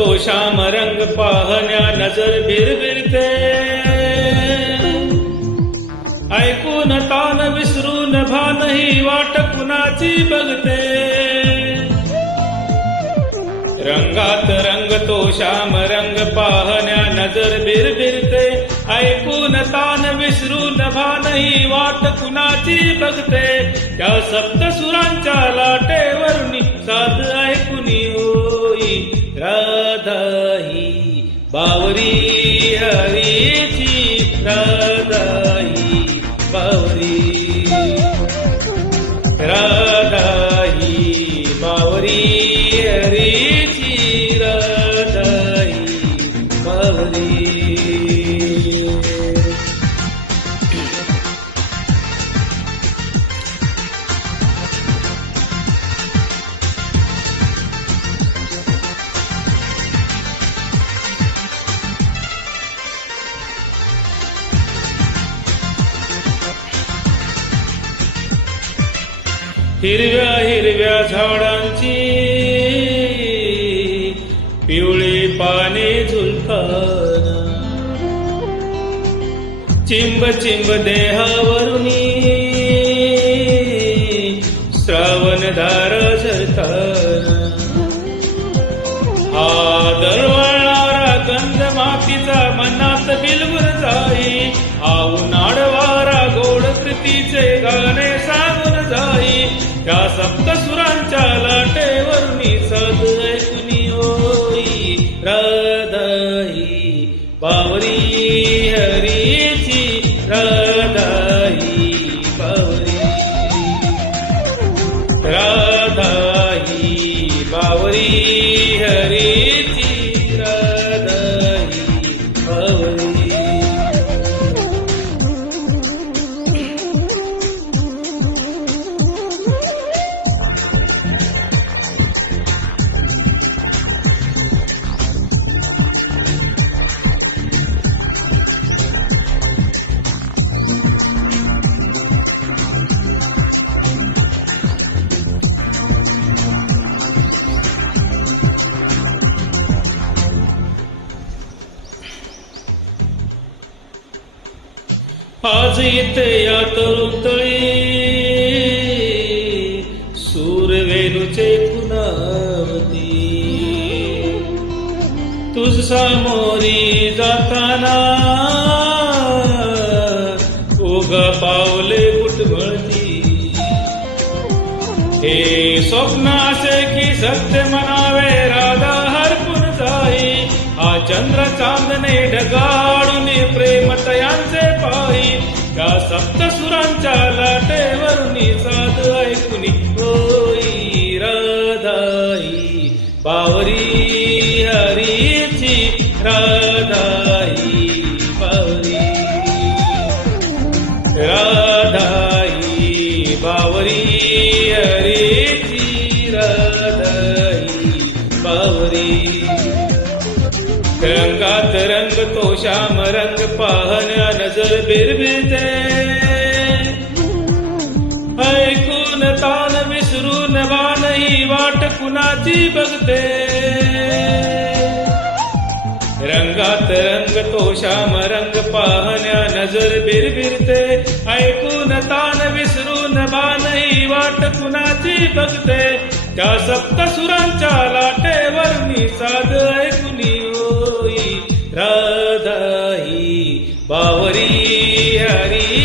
तो श्याम रंग पाहण्या नजर बिरबिरते, ऐकून तान विसरून भानही वाट कुणाची बघते. रंगात रंग तो श्याम रंग पाहण्या नजर बिरबिरते, ऐकून तान विसरून भानही वाट कुणाची बघते. त्या सप्तसुरांच्या लाटेवरुनी साध ऐकुनी होई, राधा ही बावरी हरीची, राधा ही बावरी, राधा ही बावरी हरीची, राधा ही बावरी. हिरव्या हिरव्या झाडांची पिवळी पाने झुलताना, चिंब चिंब देहावरुनी श्रावण धार झरताना. हा दरवळणारा गंध मातीचा मनात बिलवून जाई, हा उन्हाळवारा गोड प्रीतीचे गाणे सांगून जाई. त्या सप्तसुरांच्या लाटेवरुनी साध ऐकुनी होई, राधा ही बावरी हरीची, राधा ही बावरी, राधा ही बावरी हरीची, राधा ही बावरी. आज इथे या तरुतळी सूरवेणूचे खुनावती, तुझ सामोरी जाताना उगा पावले गुटमळती. हे स्वप्न असे की सत्य म्हणावे, राधा हरपून जाई. हा चंद्र चांदणे ढगाळून प्रेम तयांचे पाही, त्या सप्तसुरांच्या लाटेवरुनी साध ऐकुनी होई, राधा ही बावरी हरीची, राधा ही बावरी, राधा ही बावरी हरीची, राधा ही बावरी. रंगात रंग तो श्याम रंग पाहण्या नजर बिरबिरते, ऐकून तान विसरून भानही वाट कुणाची बघते. रंगात रंग तो श्याम रंग पाहण्या नजर बिरबिरते, ऐकून तान विसरून भानही वाट कुणाची बघते. त्या सप्तसुरांच्या लाटेवरुनी साध ऐकुनी होई, राधा ही बावरी हरी